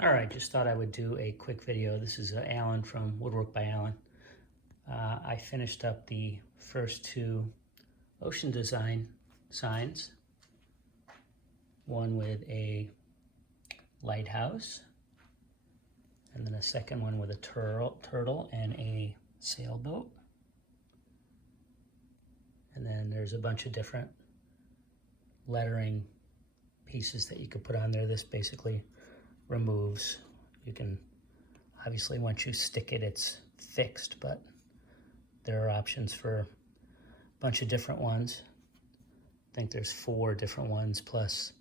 All right, just thought I would do a quick video. This is Alan from Woodwork by Alan. I finished up the first two ocean design signs. One with a lighthouse, and then a second one with a turtle and a sailboat. And then there's a bunch of different lettering pieces that you could put on there. This basically removes. You can, obviously once you stick it, it's fixed, but there are options for a bunch of different ones. I think there's 4 different ones plus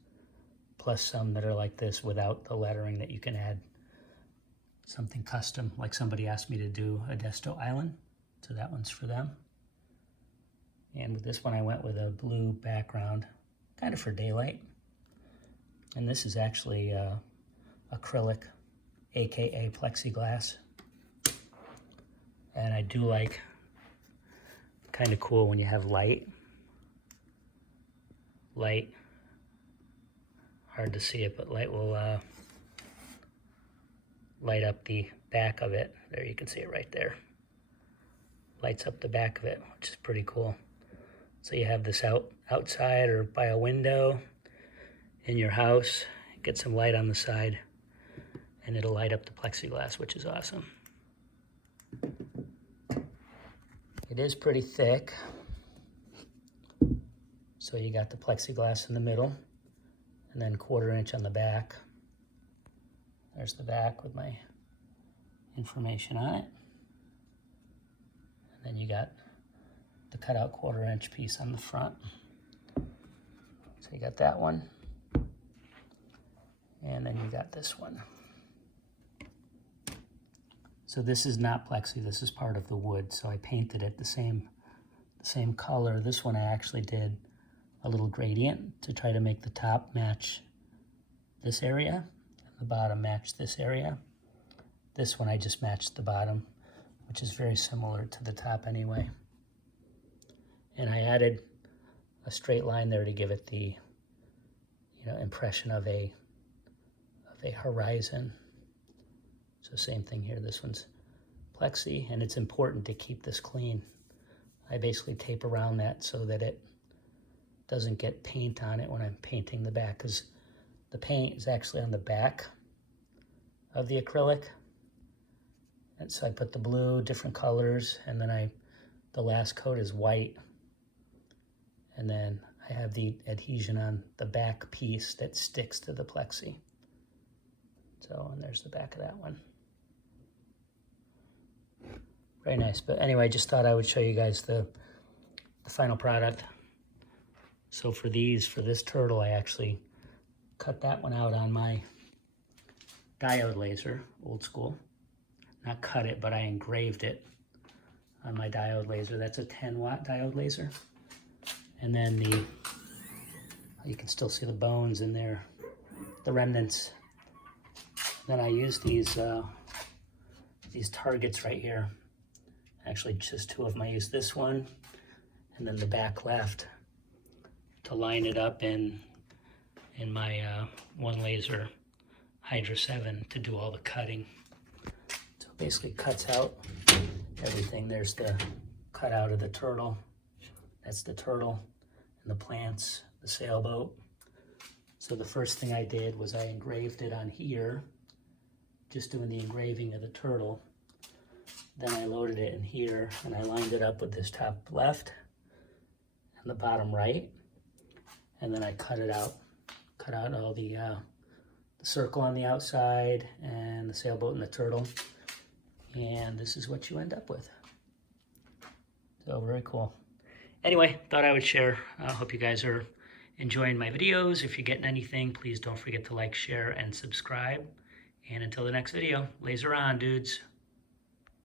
some that are like this without the lettering, that you can add something custom. Like somebody asked me to do a Desto Island, so that one's for them. And with this one I went with a blue background, kind of for daylight. And this is actually acrylic, aka plexiglass. And I do like, kind of cool when you have light, hard to see it, but light will light up the back of it. There, you can see it right there. Lights up the back of it, which is pretty cool. So you have this outside or by a window in your house, get some light on the side, and it'll light up the plexiglass, which is awesome. It is pretty thick. So you got the plexiglass in the middle, and then 1/4 inch on the back. There's the back with my information on it. And then you got the cutout 1/4 inch piece on the front. So you got that one. And then you got this one. So this is not plexi, this is part of the wood. So I painted it the same color. This one I actually did a little gradient to try to make the top match this area and the bottom match this area. This one I just matched the bottom, which is very similar to the top anyway. And I added a straight line there to give it the, impression of a horizon. So same thing here. This one's plexi, and it's important to keep this clean. I basically tape around that so that it doesn't get paint on it when I'm painting the back, because the paint is actually on the back of the acrylic. And so I put the blue, different colors, and then the last coat is white. And then I have the adhesion on the back piece that sticks to the plexi. So, and there's the back of that one. Very nice. But anyway, I just thought I would show you guys the final product. So for this turtle, I actually cut that one out on my diode laser, old school. Not cut it, but I engraved it on my diode laser. That's a 10-watt diode laser. And then you can still see the bones in there, the remnants. Then I use these targets right here. Actually, just 2 of them. I use this one and then the back left to line it up in my OneLaser Hydra 7 to do all the cutting. So it basically cuts out everything. There's the cutout of the turtle. That's the turtle and the plants, the sailboat. So the first thing I did was I engraved it on here, just doing the engraving of the turtle. Then I loaded it in here and I lined it up with this top left and the bottom right. And then I cut out all the circle on the outside and the sailboat and the turtle. And this is what you end up with. So very cool. Anyway, thought I would share. I hope you guys are enjoying my videos. If you're getting anything, please don't forget to like, share, and subscribe. And until the next video, laser on, dudes.